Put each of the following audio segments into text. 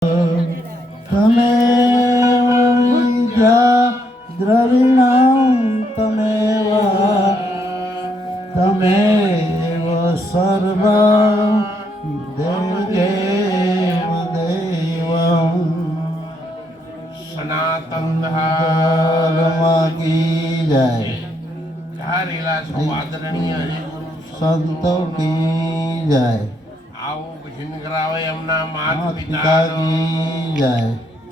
તમેવ દ્રવિણં તમેવ સર્વં દેવ દેવં સનાતન ધર્મ કી જય ધારેલા સૌ આદરણીય હરિગુરુ સંતો કી જય આવો ભજન કરાવે એમના માત માતા પિતા કી જય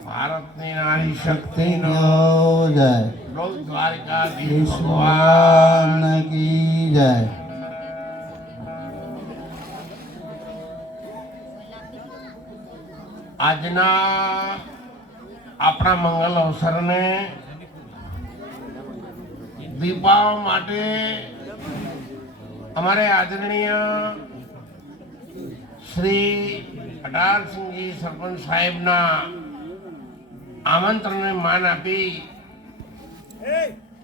ભારતની નારી શક્તિ શક્તિનો જય લોક દ્વારકાધીશ ભગવાન ભગવાન કી જય આજના આપણા મંગલ અવસરને દીપાવવા માટે અમારે આદરણીય શ્રી અટારસિંહજી સરપંચ સાહેબના આમંત્રણને માન આપી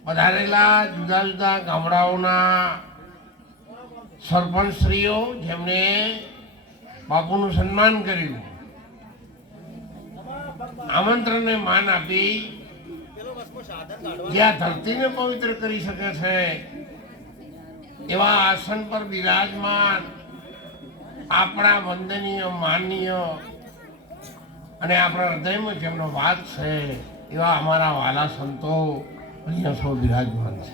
પધારેલા જુદા જુદા ગામડાઓના સરપંચશ્રીઓ જેમણે બાપુનું સન્માન કર્યું, આમંત્રણને માન આપી જે આ ધરતીને પવિત્ર કરી શકે છે એવા આસન પર બિરાજમાન આપણા વંદનીય માનનીય અને આપણા હૃદયમાં જેમનો વાત છે એવા અમારા વાલા સંતો અહીંયા સૌ બિરાજમાન છે.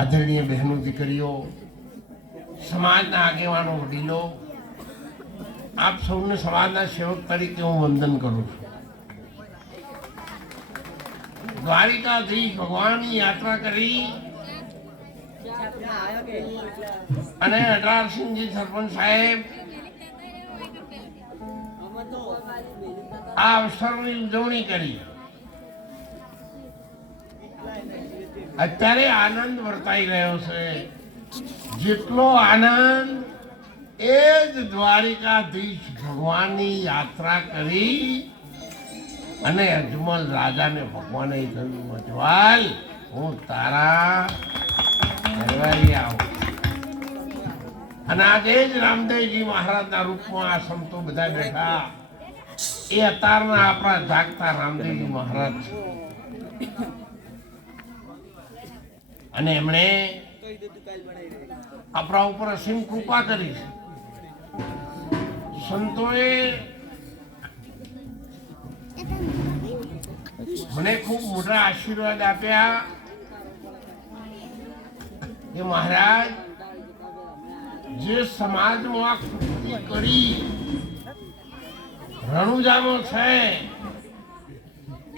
આદરણીય બહેનો દીકરીઓ, સમાજના આગેવાનો વડીલો, આપ સૌને સમાજના સેવક તરીકે હું વંદન કરું છું. દ્વારિકાધીશ ભગવાનની યાત્રા કરી અને અટારસિંહજી સરપંચ સાહેબ આ અવસરની ઉજવણી કરી. અત્યારે આનંદ વર્તાઈ રહ્યો છે. જેટલો આનંદ એ જ દ્વારિકાધીશ ભગવાનની યાત્રા કરી અને અજમલ રાજાને ભગવાને કહ્યું, અજવાલ હું તારા ઘરવાળી આવું. અને આજે જ રામદેવજી મહારાજના રૂપમાં આ સંતો બધા બેઠા એ અત્યારના આપણા જાગતા રામદેવજી મહારાજ છે. અને એમણે આપણા ઉપર અસીમ કૃપા કરી છે. સંતોએ મને ખૂબ મોટા આશીર્વાદ આપ્યા કે મહારાજ જે સમાજમાં આ કૃતિ કરી રણુજાનો છે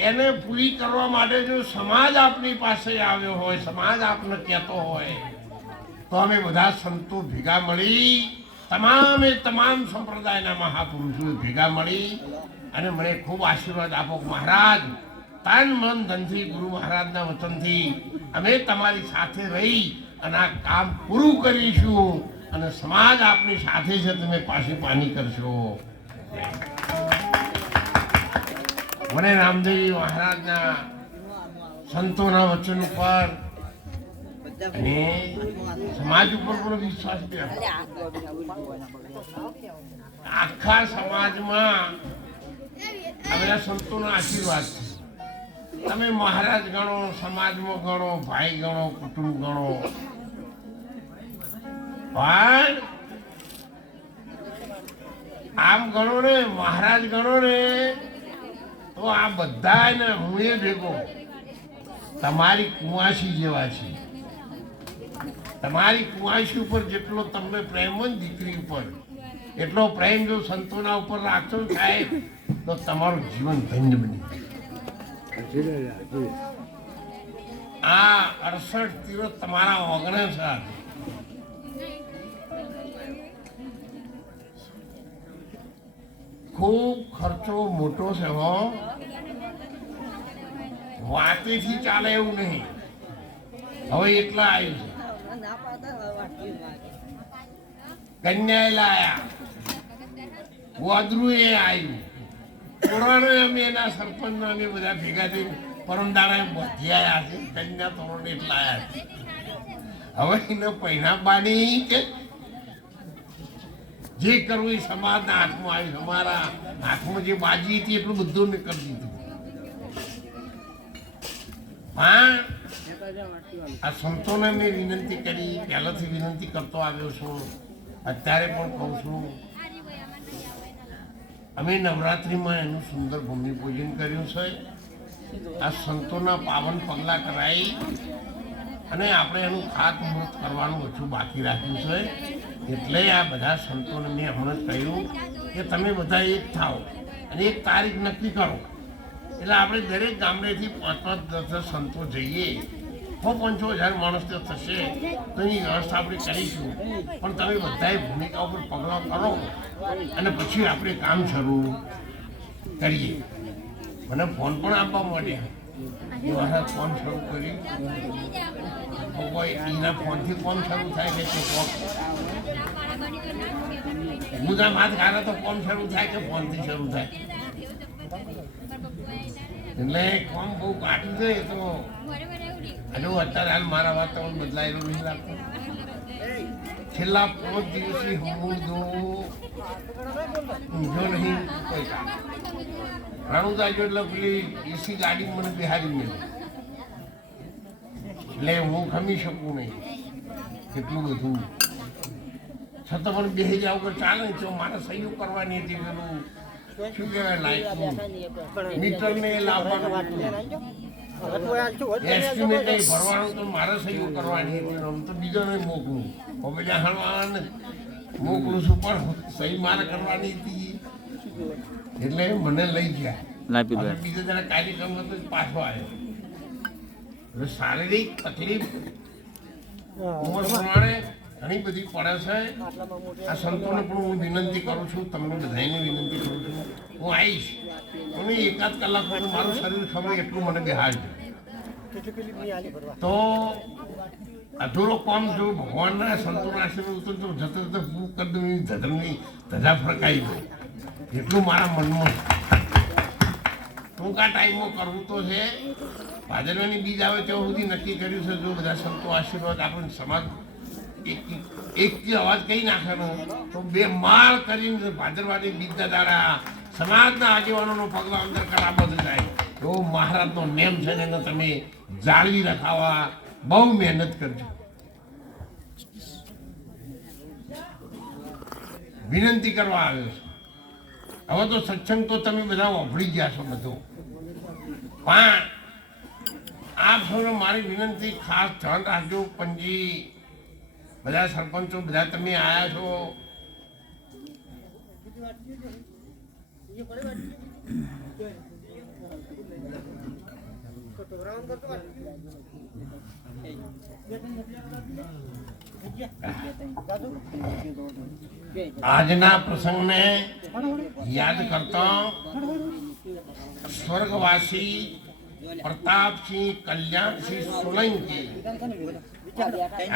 એને પૂરી કરવા માટે જો સમાજ આપની પાસે આવ્યો હોય, સમાજ આપને કહેતો હોય તો અમે બધા સંતો ભેગા મળી, તમામે તમામ સંપ્રદાયના મહાપુરુષો ભેગા મળી અને મને ખૂબ આશીર્વાદ આપો. મહારાજ તન મન ધનથી ગુરુ મહારાજના વચનથી અમે તમારી સાથે રહી અને આ કામ પૂરું કરીશું અને સમાજ આપની સાથે છે, તમે પાછી પાની કરશો. મને રામદેવજી મહારાજના સંતોના વચન ઉપર અને સમાજ ઉપર પણ વિશ્વાસ છે. આખા સમાજમાં આ બધા સંતોના આશીર્વાદ છે. તમે મહારાજ ગણો, સમાજમાં ગણો, ભાઈ ગણો, કુટુંબ ગણો, પણ આમ ગણો ને, મહારાજ ગણો ને તો આ બધા ને હું એ ભેગો તમારી કુંવાસી જેવા છે. તમારી કુંવાસી ઉપર જેટલો તમને પ્રેમ હોય ને દીકરી ઉપર, એટલો પ્રેમ જો સંતોના ઉપર રાખશો સાહેબ તો તમારું જીવન ધન્ય બની જાય. આ 68 તીરથ તમારા ઓગણે છે. ખૂબ ખર્ચો મોટો છે હો, વાતેથી ચાલે એવું નહીં. હવે એટલા આવ્યું છે, કન્યા લાયા, ગોદરું એ આવ્યું, તોરણ અમે એના સરપંચ અમે બધા ભેગા થઈ પરમદાડા બધી આવ્યા છે, કન્યા તોરણ એટલા આવ્યા છે. હવે એને પૈણા બાની કે જે કરવું એ સમાજના હાથમાં આવ્યું. અમારા હાથમાં જે બાજી હતી એટલું બધું મેં કરી દીધું. પણ આ સંતોને મેં વિનંતી કરી, પહેલાથી વિનંતી કરતો આવ્યો છું, અત્યારે પણ કહું છું. અમે નવરાત્રિમાં એનું સુંદર ભૂમિપૂજન કર્યું છે. આ સંતોના પાવન પગલાં કરાવી અને આપણે એનું ખાતમુહૂર્ત કરવાનું ઓછું બાકી રાખ્યું છે. એટલે આ બધા સંતોને મેં હમણાં કહ્યું કે તમે બધા એક થાઓ અને એક તારીખ નક્કી કરો. એટલે આપણે દરેક ગામડેથી 5-5-10 સંતો જઈએ તો 5,000 માણસ તો થશે, તો એની વ્યવસ્થા આપણે કરીશું. પણ તમે બધાએ ભૂમિકા ઉપર પગલાં કરો અને પછી આપણે કામ શરૂ કરીએ. મને ફોન પણ આપવા માંડ્યા કે મારા ફોન શરૂ કરી. કોઈ એના ફોનથી કોમ શરૂ થાય કે મુદ્દા હાથ ગાળે તો કોમ શરૂ થાય કે ફોનથી શરૂ થાય. એટલે કોમ બહુ કાઢી છે. તો હજુ અત્યારે હાલ મારા વાતાવરણ બદલાયેલું નહીં લાગતું. છેલ્લા 5 દિવસથી હું ઊંઝો નહીં કોઈ કામ. રણુદા જો એટલે પેલી એસી ગાડી મને બિહારી મળી એટલે હું ખમી શકું નહીં એટલું બધું. છતાં પણ બેસી જાવ કે ચાલે તો મારે સહયોગ કરવાની હતી. પેલું શું કહેવાય લાઈટનું મીટરને લાવવાનું હતું, એસ્ટિમેટ ભરવાનું તો મારે સહયોગ કરવાની હતી. આમ તો બીજાને મોકલું હવે હળવાને મોકલું છું પણ સહી મારે કરવાની હતી. એટલે મને લઈ ગયા બીજા જરા કાર્યક્રમ હતો પાછો આવ્યો. એટલે શારીરિક તકલીફ ઉંમર પ્રમાણે ઘણી બધી પડે છે. આ સંતોને પણ હું વિનંતી કરું છું, તમને બધાને વિનંતી કરું છું, હું આવીશ અને 1-8 કલાક પછી મારું શરીર ખબર એટલું મને બેહાડજો. તો અધૂરો કામ જો ભગવાનના સંતોના આશીર્વાદ ઉતરતો જતો જતો પૂરું કરી દઉં. ધર્મની ધજા ફરકાઈ ગઈ એટલું મારા મનમાં ટૂંકા ટાઈમમાં કરવું તો છે. ભાદરવાની બીજ આવે ત્યાં સુધી નક્કી કર્યું છે. જો બધા સંતો આશીર્વાદ આપણને સમાજ એકથી અવાજ કહી નાખેનો તો 2 માળ કરીને ભાદરવાની બીજના દાડા સમાજના આગેવાનોનો પગલા અંદર કરા બધું જાય. એવો મહારાજનો નેમ છે ને એને તમે જાળવી રખાવા બહુ મહેનત કરજો. વિનંતી કરવા આવ્યો છે. હવે તો સત્સંગ તો તમે બધા વાપરી ગયા છો બધું. પણ આપ સૌને મારી વિનંતી ખાસ ધ્યાન રાખજો. પંજી બધા સરપંચો બધા તમે આવ્યા છો. આજના પ્રસંગને યાદ કરતા સ્વર્ગવાસી પ્રતાપસિંહ કલ્યાણસિંહ સોલંકી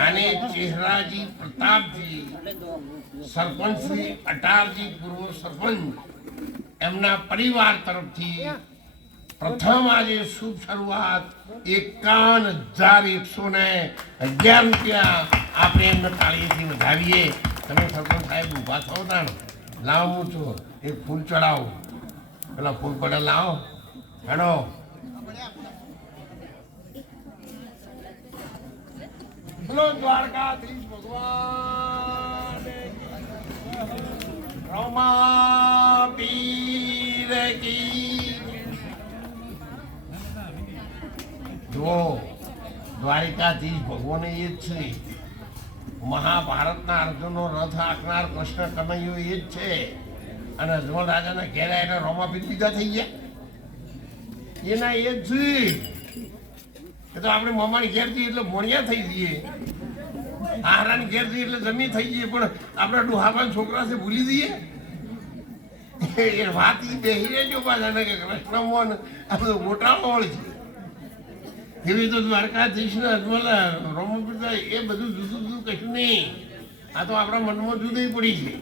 અને ચેહરાજી પ્રતાપજી, સરપંચ શ્રી અટારજી પૂર્વ સરપંચ, એમના પરિવાર તરફથી પ્રથમ આજે શુભ શરૂઆત 51,111 રૂપિયા આપણે એમને તાળીથી વધાવીએ. તમે સરપંચ સાહેબ ઊભા થાવ ના લાવો હું છું એક ફૂલ ચડાવો. પેલા ફૂલ પડે લાવો હેડો. બોલો દ્વારકાધીશ ભગવાન રમા પીર કી. જુઓ દ્વારિકાધીશ ભગવાન એ જ છે. મહાભારતના અર્જુનનો રથ આંકનાર કૃષ્ણ કનૈયો એ જ છે. અને અજમલ રાજાના ઘેરા એને રોમાપીર બીજા થઈ ગયા એના એ જ છે. એ તો આપણે મામાની ઘેર જઈએ એટલે ભોણિયા થઈ જઈએ, આહારાની ઘેર જઈએ એટલે જમી થઈ જઈએ, પણ આપણે ડોહાબાન છોકરા છે ભૂલી દઈએ. એ વાત એ બેસી રહેજો પાછા કે કૃષ્ણ મોહન આ બધું ગોટાળો હોય છે. એવી તો દ્વારકાધીશ ને અજમલ રોમપીર એ બધું જુદું જુદું કશું નહીં. આ તો આપણા મનમાં જુદી પડી છે.